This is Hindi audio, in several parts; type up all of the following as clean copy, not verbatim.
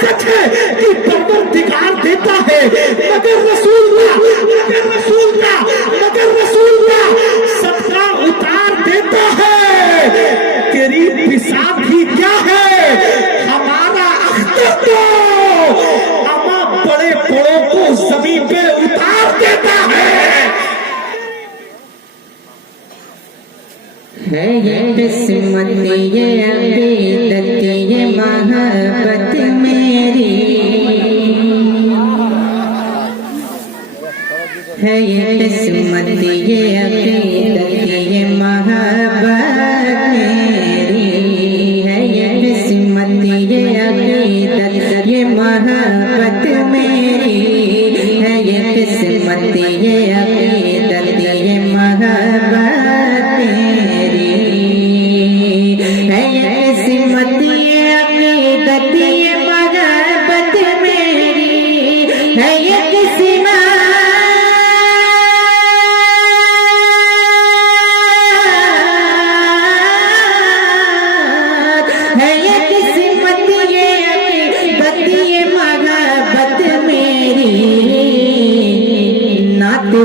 सच है कि परवरदिगार देता है, मगर रसूलुल्लाह सदका उतार देता है। तेरी पिसाब ही क्या है, हमारा अख्तर तो अमा बड़े बड़ों को जमीन पे उतार देता है। ये किस्मत ये अकीदत ये मोहब्बत मेरी है, ये किस्मत ये अकीदत ये मोहब्बत मेरी है, ये किस्मत ये अकीदत ये मोहब्बत मेरी है, ये किस्मत ये अकीदत ये मोहब्बत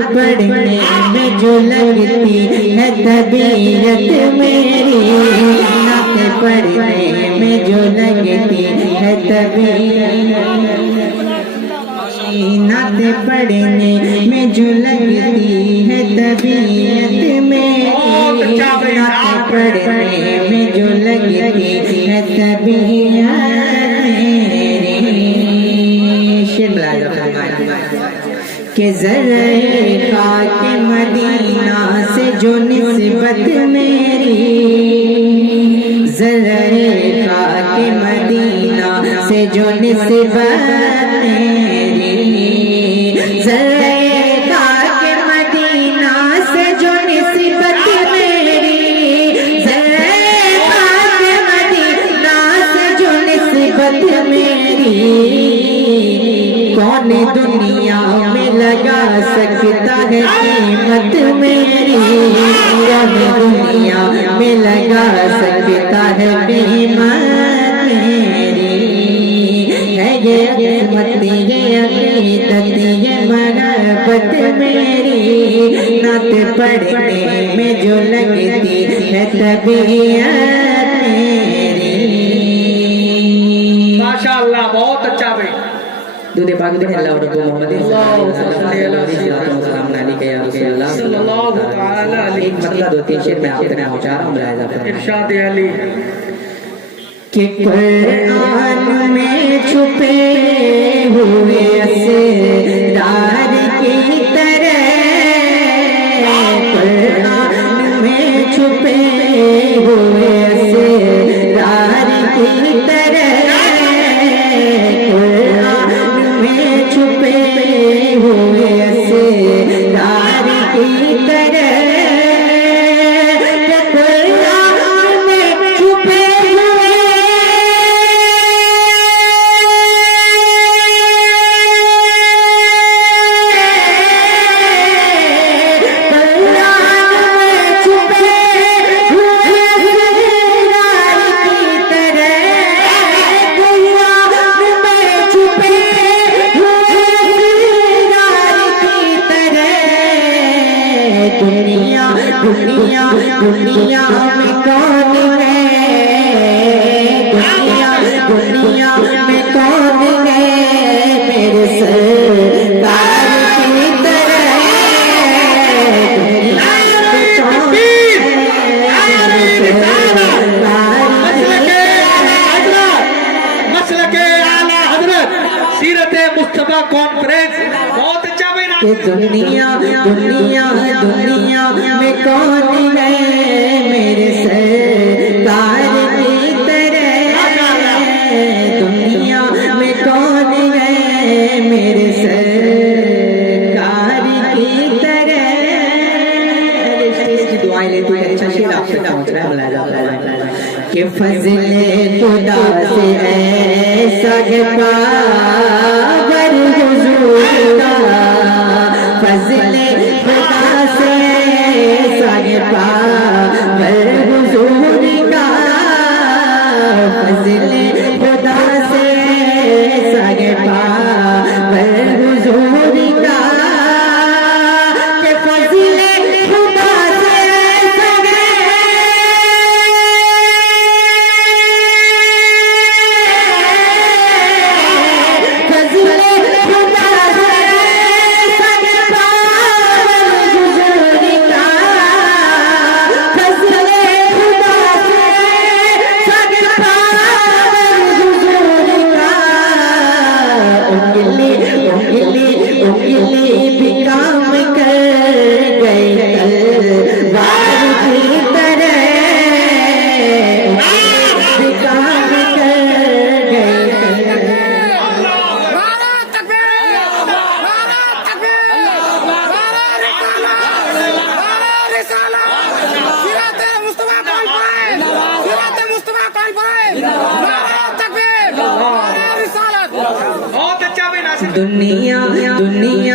पढ़ने में जो लगती है तबीयत मेरी, नात पढ़ने में जो लगती है तबीयत, नात पढ़ने में जो लगती है तबीयत मेरी, नात पढ़ने में जो लगती है तबीयत के ज़रे खाके मदीना से जो निस्बत मेरी, ज़रे खाके मदीना से जो निस्बत मेरी, ज़रे खाके मदीना से जो निस्बत मेरी, ज़रे खाके मदीना से जो निस्बत मेरी, कौन दुनिया में लगा सकता है कीमत मेरी, कौन दुनिया में लगा सकता है कीमत मेरी है, ये किस्मत ये अकीदत ये मोहब्बत मेरी, नात पढ़ने में जो लगती है तबीयत मेरी। माशाअल्लाह, बहुत अच्छा भाई। दूध पाक दे अल्लाह और मोहम्मद सल्लल्लाहु अलैहि एक मतलब दो तीन शेर में आपके नाम उच्चार हूं मुलाहिजा फरमाएं। इरशाद अली कि कुरान में छुपे हुए असरार की तरह, कुरान में छुपे हुए असरार की तरह, छुपे हुए असरार की तरह, कुरान में छुपे हुए दुनिया दुनिया में कौन है, दुनिया में कौन है मेरे सरकार की तरह, मसलके आला हजरत सीरत मुस्तफा कॉन्फ्रेंस, बहुत अच्छा बना। दुनिया दुनिया दुनिया में कौन है मेरे सरकार की तरह, दुनिया में कौन है मेरे सरकार की तरह। दुआएं लेते हैं, अच्छा शेर आपसे पहुंच रहा है मुलाहिजा कि फज़ले खुदा से ऐसा है पावर हुजूर का, फज़ले खुदा से ऐसा है पावर हुजूर का, फज़ले खुदा से दुनिया दुनिया